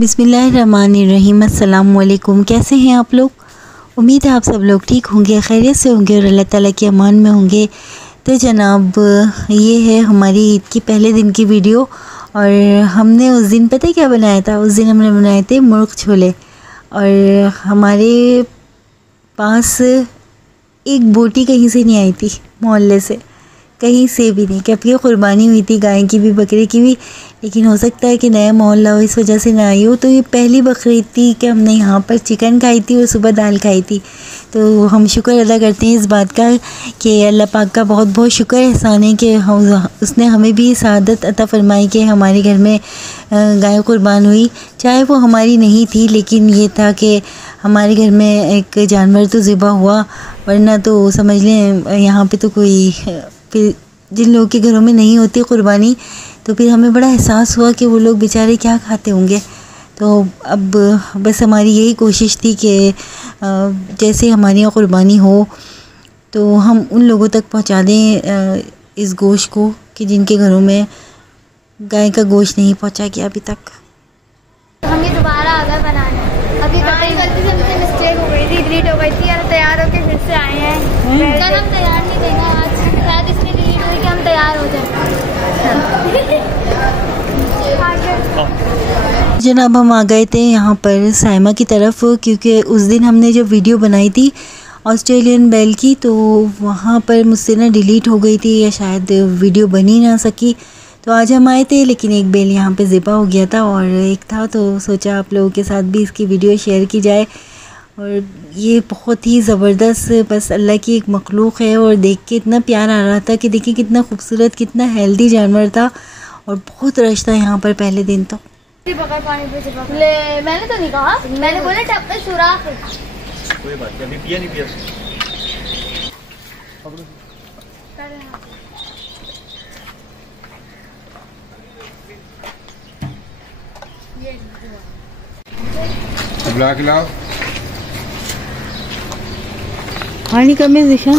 बिस्मिल्लाहिर्रहमानिर्रहीम। अस्सलाम वालेकुम। कैसे हैं आप लोग? उम्मीद है आप सब लोग ठीक होंगे, खैरियत से होंगे और अल्लाह ताला के अमान में होंगे। तो जनाब, ये है हमारी ईद की पहले दिन की वीडियो। और हमने उस दिन पता है क्या बनाया था? उस दिन हमने बनाए थे मुर्ग छोले। और हमारे पास एक बोटी कहीं से नहीं आई थी, मोहल्ले से कहीं से भी नहीं, क्योंकि कुर्बानी हुई थी गाय की भी बकरे की भी। लेकिन हो सकता है कि नया मोहल्ला हो, इस वजह से ना आई हो। तो ये पहली बकरीद थी कि हमने यहाँ पर चिकन खाई थी और सुबह दाल खाई थी। तो हम शुक्र अदा करते हैं इस बात का कि अल्लाह पाक का बहुत बहुत शुक्र एहसान है कि उसने हमें भी सआदत अता फरमाई कि हमारे घर में गाय कुर्बान हुई। चाहे वो हमारी नहीं थी, लेकिन ये था कि हमारे घर में एक जानवर तो ज़िबा हुआ, वरना तो समझ लें यहाँ पे तो कोई, फिर जिन लोगों के घरों में नहीं होती कुर्बानी, तो फिर हमें बड़ा एहसास हुआ कि वो लोग बेचारे क्या खाते होंगे। तो अब बस हमारी यही कोशिश थी कि जैसे हमारे यहाँ कुर्बानी हो तो हम उन लोगों तक पहुँचा दें इस गोश्त को कि जिनके घरों में गाय का गोश्त नहीं पहुँचा गया अभी तक। हम ये दोबारा आ गए बनाने। अभी गलती से मुझसे मिस्टेक हो गई थी, डिलीट हो गई थी और तैयार होकर फिर से आए हैं। कल हम तैयार नहीं देना, आज शायद इसलिए डिलीट हुई कि हम तैयार हो जाए। जनाब, हम आ गए थे यहाँ पर साइमा की तरफ, क्योंकि उस दिन हमने जब वीडियो बनाई थी ऑस्ट्रेलियन बेल की, तो वहाँ पर मुझसे ना डिलीट हो गई थी या शायद वीडियो बन ही ना सकी। तो आज हम आए थे, लेकिन एक बेल यहाँ पे ज़िबा हो गया था और एक था, तो सोचा आप लोगों के साथ भी इसकी वीडियो शेयर की जाए। और ये बहुत ही ज़बरदस्त, बस अल्लाह की एक मखलूक है और देख के इतना प्यार आ रहा था कि देखिए कितना खूबसूरत, कितना हेल्दी जानवर था और बहुत रश था यहाँ पर पहले दिन। तो पानी पे ले, मैंने तो नहीं कहा, मैंने बोला टब पे सुराख। कोई बात नहीं, अभी पिया नहीं पिया। बुला के लाओ। पानी कम है दिशा।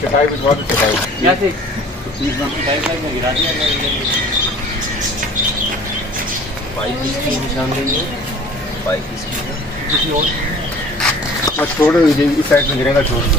चटाई बिछवा दो, चटाई मत छोड़ो, इस साइड में गिरेगा, छोड़ दो।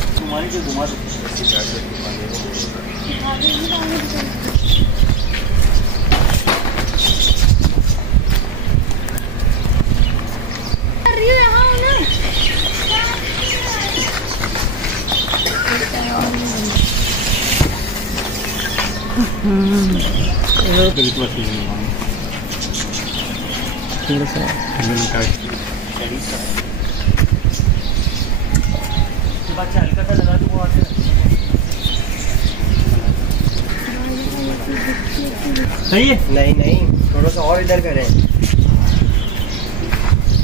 सही है? नहीं नहीं, थोड़ा सा और इधर करें।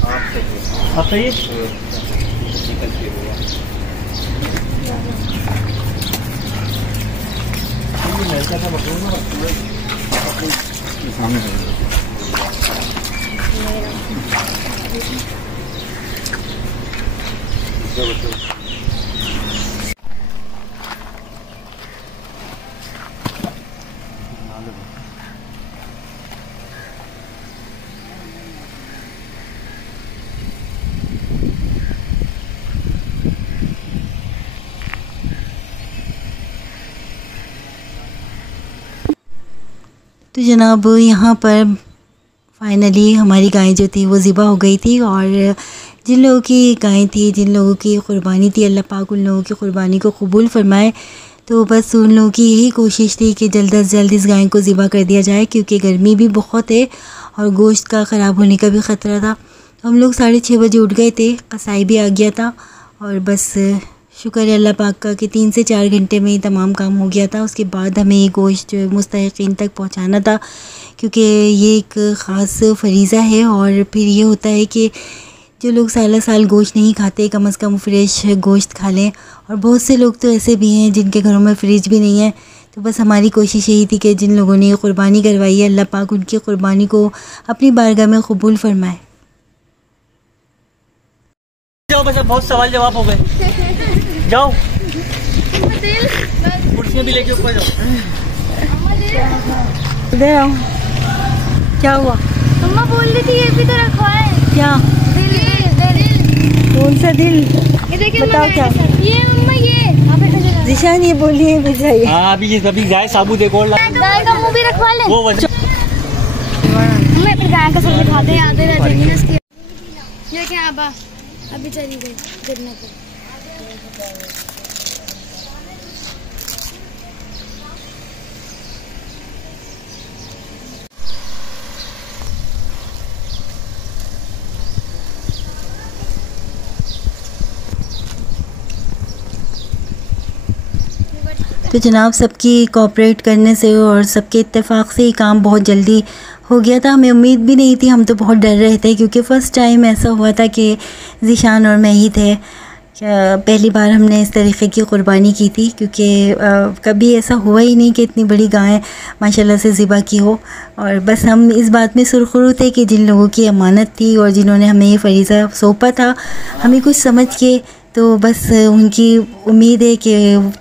आप सही है? सामने तो जनाब, यहाँ पर फाइनली हमारी गाय जो थी वो ज़िबा हो गई थी। और जिन लोगों की गाय थी, जिन लोगों की कुर्बानी थी, अल्लाह पाक उन लोगों की कुर्बानी को कबूल फरमाए। तो बस उन लोगों की यही कोशिश थी कि जल्द अज जल्द इस गाय को ज़िबा कर दिया जाए, क्योंकि गर्मी भी बहुत है और गोश्त का ख़राब होने का भी ख़तरा था। तो हम लोग 6:30 बजे उठ गए थे, कसाई भी आ गया था और बस शुक्र है अल्लाह पाक का कि 3 से 4 घंटे में ही तमाम काम हो गया था। उसके बाद हमें ये गोश्त जो है मुस्तहिक़ीन तक पहुंचाना था, क्योंकि ये एक ख़ास फरीज़ा है। और फिर ये होता है कि जो लोग साल साल गोश्त नहीं खाते, कम से कम फ्रेश गोश्त खा लें। और बहुत से लोग तो ऐसे भी हैं जिनके घरों में फ्रिज भी नहीं है। तो बस हमारी कोशिश यही थी कि जिन लोगों ने कुर्बानी करवाई है, अल्लाह पाक उनकी कुर्बानी को अपनी बारगाह में कबूल फरमाए। जाओ, बस अब बहुत सवाल जवाब हो गए। जाओ, कुर्सियाँ भी लेके ऊपर जाओ। इधर आओ। क्या हुआ? मम्मा बोल रही थी ये भी तो रखवाए। क्या? दिल दिल। कौन सा दिल? ये देखिए बताओ क्या? ये मम्मा ये जिशान ये बोलिए बिछाइए। हाँ अभी ये सभी गाय साबुत देखो गाय का मुंह भी रखवा ले। वो बच्चा मम्मा फिर गाय का सब दिखाते हैं आते रहते हैं इसकी। ये क्या आबा अभी चली गई गिरने पे। तो जनाब सबकी कोऑपरेट करने से और सबके इत्तेफाक से ये काम बहुत जल्दी हो गया था। हमें उम्मीद भी नहीं थी, हम तो बहुत डर रहे थे क्योंकि फ़र्स्ट टाइम ऐसा हुआ था कि ज़ीशान और मैं ही थे। पहली बार हमने इस तरीके की क़ुरबानी की थी क्योंकि कभी ऐसा हुआ ही नहीं कि इतनी बड़ी गाय माशाल्लाह से ज़िबा की हो। और बस हम इस बात में सुरखरू थे कि जिन लोगों की अमानत थी और जिन्होंने हमें ये फ़रीज़ा सौंपा था, हमें कुछ समझ के, तो बस उनकी उम्मीद है कि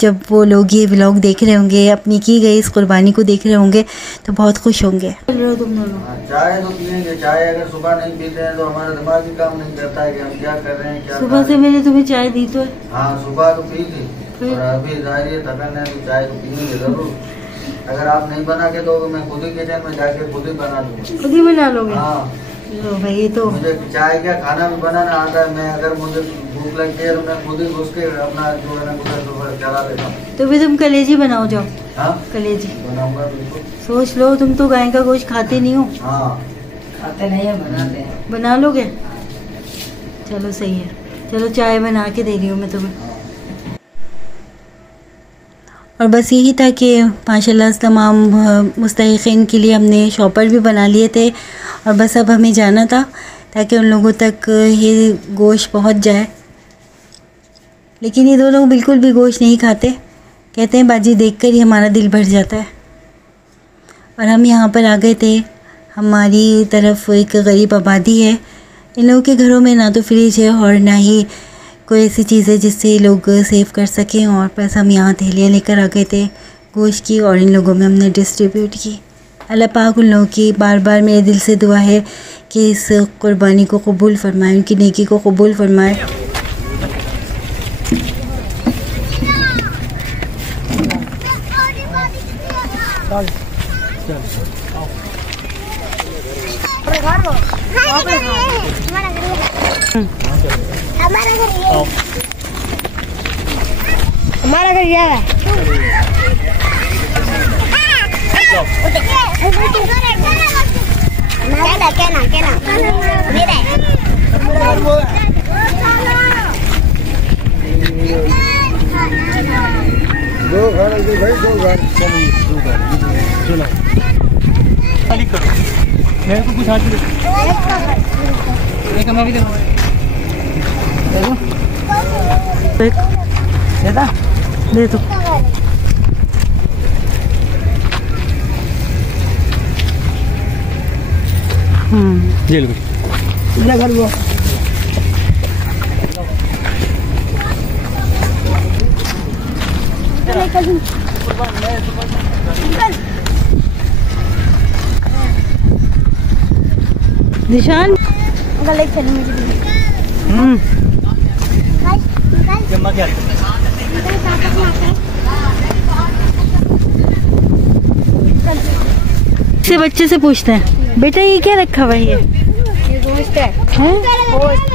जब वो लोग ये व्लॉग देख रहे होंगे, अपनी की गई इस कुर्बानी को देख रहे होंगे तो बहुत खुश होंगे। चाय तो पियेंगे, चाय अगर सुबह नहीं पीते हैं तो हमारा दिमाग ही काम नहीं करता है कि हम क्या कर रहे हैं, क्या सुबह से मैंने तुम्हें चाय दी तो है। हाँ सुबह तो पी थी और अभी जाहिर है थकन है तो चाय तो पियेंगे जरूर। अगर आप नहीं बना के दोगे मैं खुद ही किचन में जाके खुद ही बना दूंगा। खुद ही बना लोगे? हाँ लो भाई तो मुझे चाय क्या खाना भी बनाना आता है। मैं अगर मुझे भूख लगती है तो मैं खुद ही घुस के अपना जो है ना चला लेता हूँ। तो फिर तुम कलेजी बनाओ जाओ। हाँ कलेजी बनाऊंगा बिल्कुल। सोच लो, तुम तो गाय का गोश्त खाते नहीं हो। हाँ खाते नहीं है, बनाते हैं। बना लोगे? चलो सही है, चलो चाय बना के दे रही हूँ मैं तुम्हें। और बस यही था कि माशाल्लाह तमाम मुस्तहिक़ीन के लिए हमने शॉपर भी बना लिए थे और बस अब हमें जाना था ताकि उन लोगों तक ये गोश्त पहुंच जाए। लेकिन ये दो लोग बिल्कुल भी गोश्त नहीं खाते, कहते हैं बाजी देखकर ही हमारा दिल भर जाता है। और हम यहाँ पर आ गए थे। हमारी तरफ एक गरीब आबादी है, इन लोगों के घरों में ना तो फ्रिज है और ना ही कोई ऐसी चीज़ है जिससे लोग सेव कर सकें। और बस हम यहाँ थैलियाँ लेकर आ गए थे गोश्त की और इन लोगों में हमने डिस्ट्रीब्यूट की। अल्लाह पाक उन लोगों की बार बार मेरे दिल से दुआ है कि इस कुर्बानी को कबूल फरमाए, उनकी नेकी को कबूल फरमाए। हमारा घर यह है। दो घर भाई, दो घर सुनो खाली करो मेरे को कुछ हाथ देखो मैं भी देखो दादा दे दो। जेल में घर वो निशान गले चली मुझे जम्मा क्या से बच्चे से पूछते हैं बेटा ये क्या रखा हुआ है? ये गोश्त है।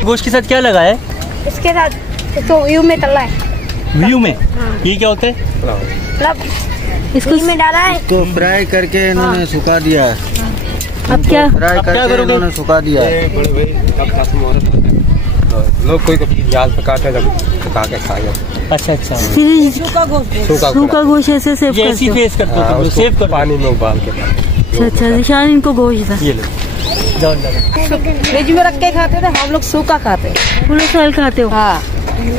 गोश्त के साथ क्या लगा है? इसके साथ तो यू में तला है। व्यू में ये क्या होता है? मतलब इसको में डाला है तो फ्राई करके इन्होंने सुखा दिया है। अब क्या फ्राई करके इन्होंने सुखा दिया है। लोग कोई जाल पे काटे जब पका के खाए। अच्छा अच्छा फिर सूखा सूखा गोश्त ऐसे सेव ये ऐसी करते हो? फेस करते हो तुम, सेव कर पानी में उबाल के। अच्छा अच्छा निशान इनको गोश्त था। ये लो जाओ जाओ फ्रिज में रख के खाते थे हम लोग, सूखा खाते हैं। पूरा साल खाते हो? हाँ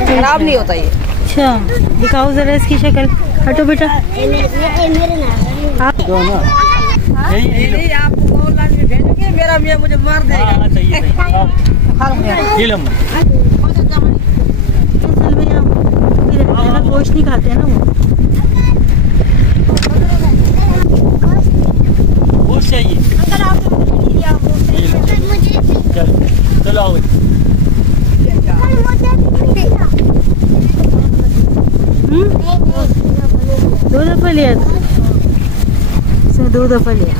खराब नहीं होता ये। अच्छा दिखाओ जरा इसकी शक्ल। हटो बेटा। यही आपको भेजोगे, मेरा मियाँ मुझे मार देगा। चाहिए ये लो असल में आप गोश्त नहीं खाते हैं ना वो। 2 दफ़ा लिया।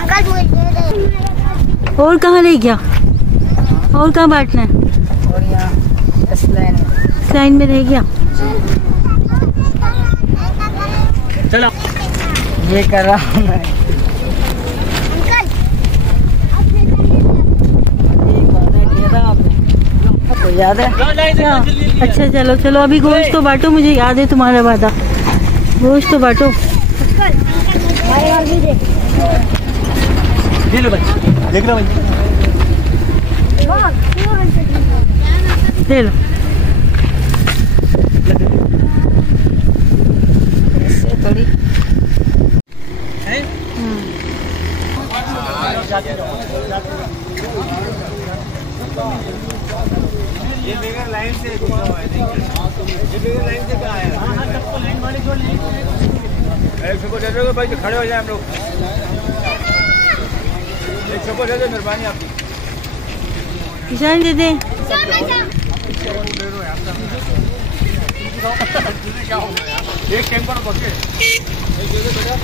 अंकल मुझे दे दे। और कहाँ ले गया? और कहाँ बांटना है? और यहाँ इस लाइन में रह गया। चलो ये कर रहा हूँ मैं। आपको याद है? क्या? अच्छा चलो चलो अभी गोश्त तो बांटो, मुझे याद है तुम्हारा वादा। गोश्त तो बांटो। दे लो भाई, देख लो भाई। दे लो। थोड़ी ये बगैर लाइन से घुसा हुआ है, ये बगैर लाइन से कहाँ है? हाँ सबको लाइन वाले छोड़ लीजिए। एक सबको दे दो भाई, तो खड़े हो जाए हम लोग। एक सबको दे दो, मेहरबानी आपकी। ईशान दे दे। एक कैंपर बके एक दे दो बेटा।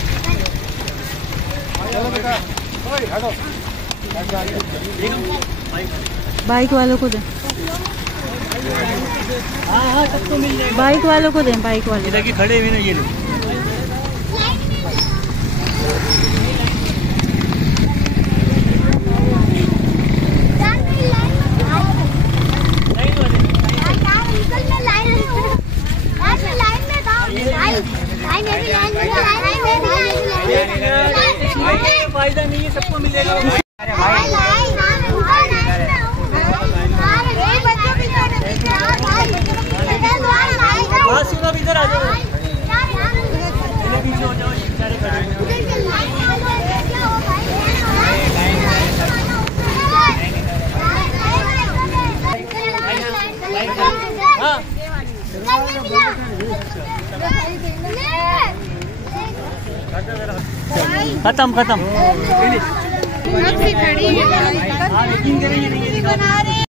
चलो बेटा, ओए हटो। बाइक वालों को दे। हाँ सबको मिल जाएगा। बाइक वालों को दे, बाइक वाले। इधर की खड़े हुए ना ये लोग। फायदा नहीं है, सबको मिलेगा। इधर आ जाओ, पीछे हो जाओ, सारे खड़े। खत्म खत्म। खड़ी है।